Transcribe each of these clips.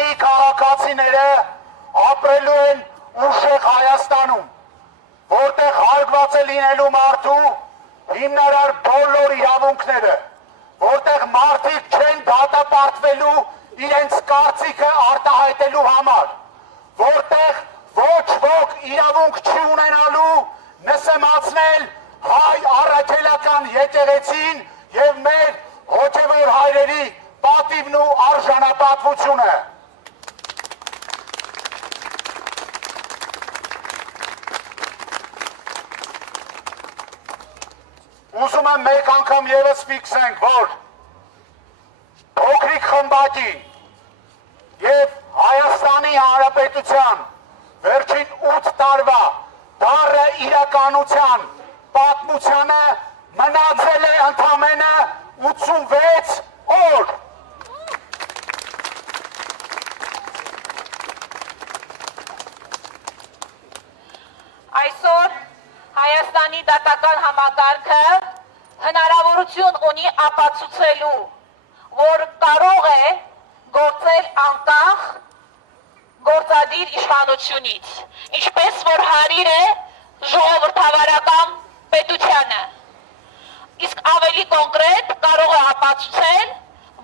Հայաստանի քաղաքացիները ապրելու են ուժեղ Հայաստանում, որտեղ հարգված է լինելու մարդու հիմնարար բոլոր իրավունքները, որտեղ մարդիկ չեն դատապարտվելու իրենց կարծիքը արտահայտելու համար, որտեղ ոչ ոք իրավունք չի ունենալու նսեմացնել հայ առաքելական եկեղեցին եւ մեր հոգեվոր հայրերի պատիվն ու արժանապատվությունը։ Ուզում եմ մեկ անգամ ևս ֆիքսենք, որ փոքրիկ խմբակի եւ Հայաստանի Հանրապետության վերջին 8 տարվա դառը իրականության պատմությանը մնացել է ընդամենը 86 օր։ Այսօր Հայաստանի դատական համակարգը հնարավորություն ունի ապացուցելու, որ կարող է գործել անկախ գործադիր իշխանությունից, ինչպես որ հարիր է ժողովրդավարական պետությանը։ Իսկ ավելի կոնկրետ կարող է ապացուցել,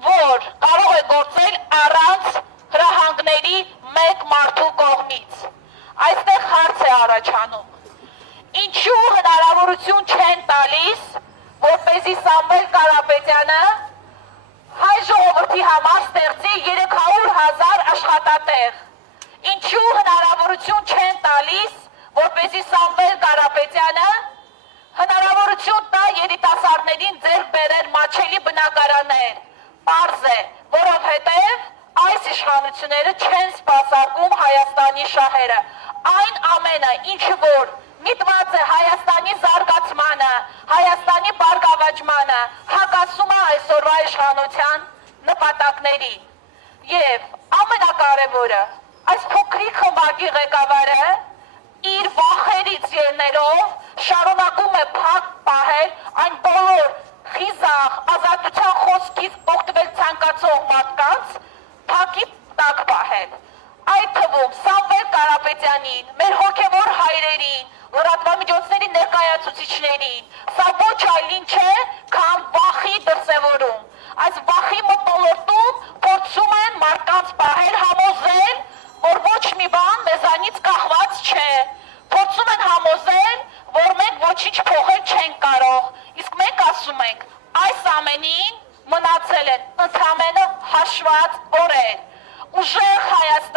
որ կարող է գործել առանց հրահանգների մեկ մարդու կողմից։ Այստեղ հարց է առաջանում. ինչու հնարավորություն չեն տալիս, որպեսզի Սամվել Կարապետյանը հայ ժողովրդի համար ստեղծի 300,000 աշխատատեղ։ Ինչու հնարավորություն չեն տալիս, որպեսզի Սամվել Կարապետյանը հնարավորություն տա երիտասարդներին ձեռք բերել մատչելի բնակարաններ։ Պարզ է, որովհետև այս իշխանությունները չեն սպասարկում Հայաստանի շահերը։ Այն ամենը, ինչը որ միտված է Հայաստանի զարգացմանը, Հայաստանի բարգավաճմանը, հակասում է այսօրվա իշխանության նպատակներին։ Եվ ամենակարևորը, այս փոքրիկ խմբակի ղեկավարը իր վախերից ելնելով շարունակում է փակ պահել այն բոլոր խիզախ ազատության խոսքից օգտվել ցանկացող մարդկանց փակի տակ պահել։ Այդ թվում Սամվել Կարապետյանին, մեր հոգևոր հայրերին, լրատվամիջոցների ներկայացուցիչներին, սա ոչ այլ ինչ է, քան վախի դրսևորում։ Այս վախի մթնոլորտում փորձում են մարդկանց պահել, համոզել, որ ոչ մի բան մեզանից կախված չէ։ Փորձում են համոզել, որ մենք ոչինչ փոխել չենք կարող։ Իսկ մենք ասում ենք, այս ամենին մնացել են ընդամենը հաշված օրեր։ Ուժեղ Հայաստան